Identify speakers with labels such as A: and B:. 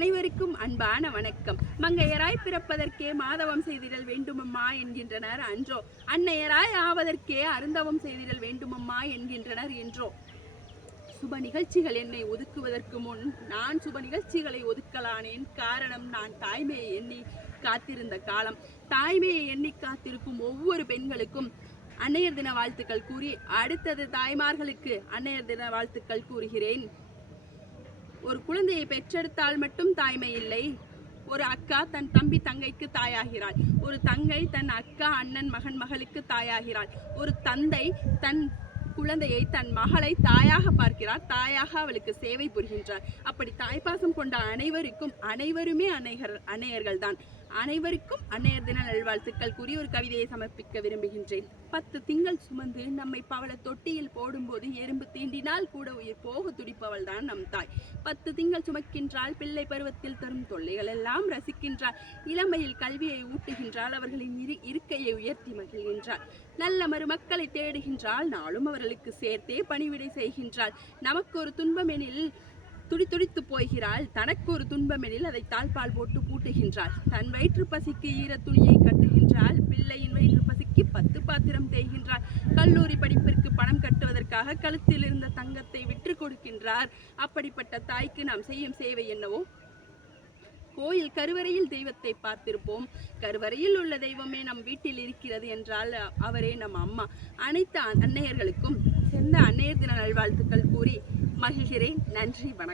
A: அனைவருக்கும் அன்பான வணக்கம். மங்கையராய் பிறப்பதற்கே மாதவம் செய்திடல் வேண்டுமம்மா என்கின்றனர் அன்றோ. அன்னையராய் ஆவதற்கே அருந்தவம் செய்திடல் வேண்டுமம்மா என்கின்றனர் என்றோ. சுப நிகழ்ச்சிகள் என்னை ஒதுக்குவதற்கு முன் நான் சுப நிகழ்ச்சிகளை ஒதுக்கலானேன். காரணம் நான் தாய்மையை எண்ணி காத்திருந்த காலம். தாய்மையை எண்ணி காத்திருக்கும் ஒவ்வொரு பெண்களுக்கும் அன்னையர் தின வாழ்த்துக்கள் கூறி அடுத்தது தாய்மார்களுக்கு அன்னையர் தின வாழ்த்துக்கள் கூறுகிறேன். ஒரு குழந்தையை பெற்றெடுத்தால் மட்டும் தாய்மை இல்லை. ஒரு அக்கா தன் தம்பி தங்கைக்கு தாயாகிறாள். ஒரு தங்கை தன் அக்கா அண்ணன் மகன் மகளுக்கு தாயாகிறாள். ஒரு தந்தை தன் குழந்தையை தன் மகளை தாயாக பார்க்கிறார். தாயாக அவளுக்கு சேவை புரிகின்றார். அப்படி தாய்ப்பாசம் கொண்ட அனைவருக்கும் அனைவருமே அணைகர் அணையர்கள் தான் அனைவருக்கும் அன்னையர் தின நல்வாழ்த்துக்கள். கூறி ஒரு கவிதையை சமர்ப்பிக்க விரும்புகின்றேன். பத்து திங்கள் சுமந்து நம்மை பவள தொட்டியில் போடும்போது எறும்பு தீண்டினால் கூட உயிர் போக துடிப்பவள் தான் நம் தாய். பத்து திங்கள் சுமக்கின்றால் பிள்ளை பருவத்தில் தரும் தொல்லைகள் எல்லாம் ரசிக்கின்றாள். இளமையில் கல்வியை ஊட்டுகின்றால் அவர்களின் இரு இருக்கையை உயர்த்தி மகிழ்கின்றாள். நல்ல மருமக்களை தேடுகின்றால் நாளும் அவர்களுக்கு சேர்த்தே பணிவிடை செய்கின்றாள். நமக்கு ஒரு துன்பமெனில் துடித்துடித்து போகிறாள். தனக்கு ஒரு துன்பமெனில் அதை தாழ்பால் போட்டு பூட்டுகின்றாள். தன் வயிற்று பசிக்கு ஈர துணியை கட்டுகின்றாள். பிள்ளையின் வயிற்று பசிக்கு பத்து பாத்திரம் தேய்கின்றாள். கல்லூரி படிப்பிற்கு பணம் கட்டுவதற்காக கழுத்தில் இருந்த தங்கத்தை விற்று கொடுக்கின்றார். அப்படிப்பட்ட தாய்க்கு நாம் செய்யும் சேவை என்னவோ? கோயில் கருவறையில் தெய்வத்தை பார்த்திருப்போம். கருவறையில் உள்ள தெய்வமே நம் வீட்டில் இருக்கிறது என்றால் அவரே நம் அம்மா. அனைத்து அன்னையர்களுக்கும் சிறந்த அன்னையர் தின நல்வாழ்த்துக்கள் கூறி மகிழ்கிறேன். நன்றி வணக்கம்.